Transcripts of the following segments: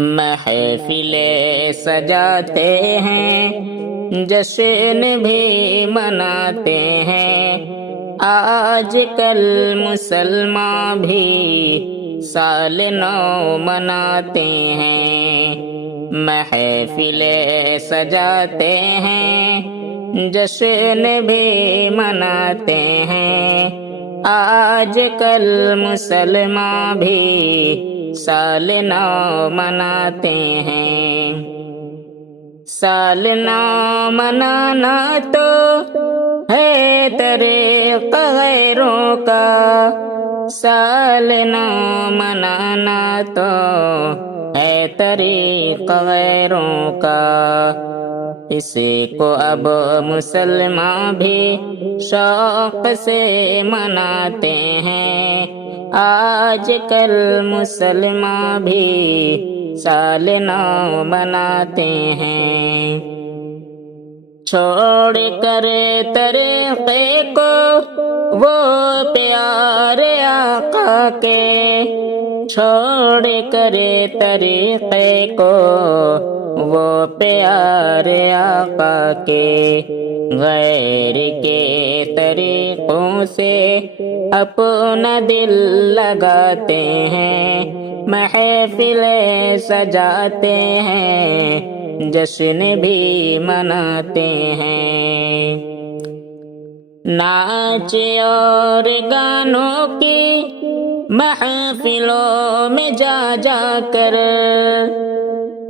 محفلیں سجاتے ہیں، جشن بھی مناتے ہیں، آج کل مسلمان بھی سال نو مناتے ہیں۔ محفلیں سجاتے ہیں، جشن بھی مناتے ہیں، آج کل مسلمان بھی سال نو مناتے ہیں۔ سال نو منانا تو ہے طریقہ غیروں کا، سال نو منانا تو ہے طریقہ غیروں کا، اسی کو اب مسلمان بھی شوق سے مناتے ہیں، آج کل مسلمان بھی سال نو مناتے ہیں۔ چھوڑ کر طریقے کو وہ پیارے آقا کے، چھوڑ کر طریقے کو وہ پیارے آقا کے، غیر کے طریقوں سے اپنا دل لگاتے ہیں، محفلیں سجاتے ہیں، جشن بھی مناتے ہیں۔ ناچ اور گانوں کی محفلوں میں جا جا کر،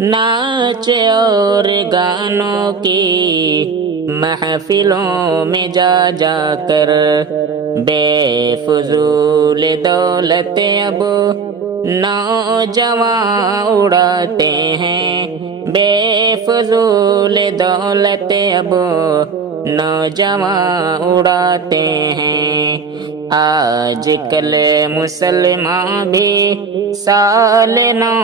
ناچ اور گانوں کی محفلوں میں جا جا کر، بے فضول دولت اب نوجوان اڑاتے ہیں، بے فضول دولت اب نوجوان اڑاتے ہیں، آج کل مسلمان بھی سال نو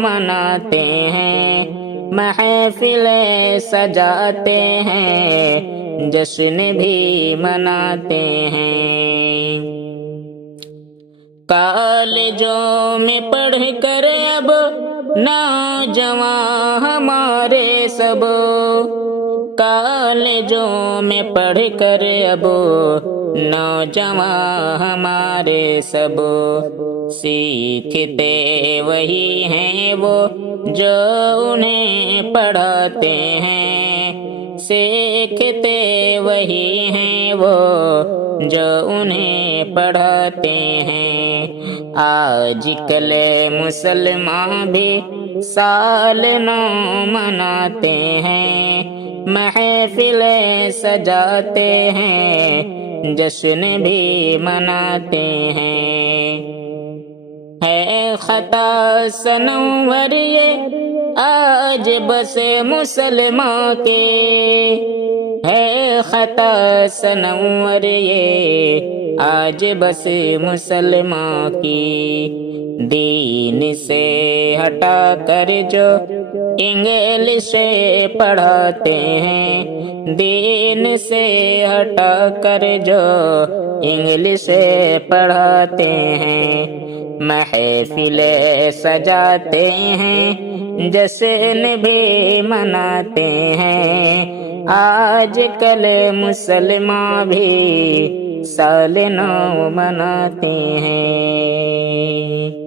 مناتے ہیں، محفلیں سجاتے ہیں، جشن بھی مناتے ہیں۔ کالجوں میں پڑھ کر اب نوجوان ہمارے سب، کالجوں میں پڑھ کر اب نوجوان ہمارے سب، سیکھتے وہی ہیں وہ جو انہیں پڑھاتے ہیں، سیکھتے وہی ہیں وہ جو انہیں پڑھاتے ہیں، آج کل مسلمان بھی سال نو مناتے ہیں، محفلیں سجاتے ہیں، جشن بھی مناتے ہیں۔ ہے خطا سنور یہ آج بس مسلمان کے، ہے خطا سنور یہ آج بس مسلمان کی، دین سے ہٹا کر جو انگلش پڑھاتے ہیں، دین سے ہٹا کر جو انگلش پڑھاتے ہیں، محفلیں سجاتے ہیں، جشن بھی مناتے ہیں، آج کل مسلمان بھی سال نو مناتے ہیں۔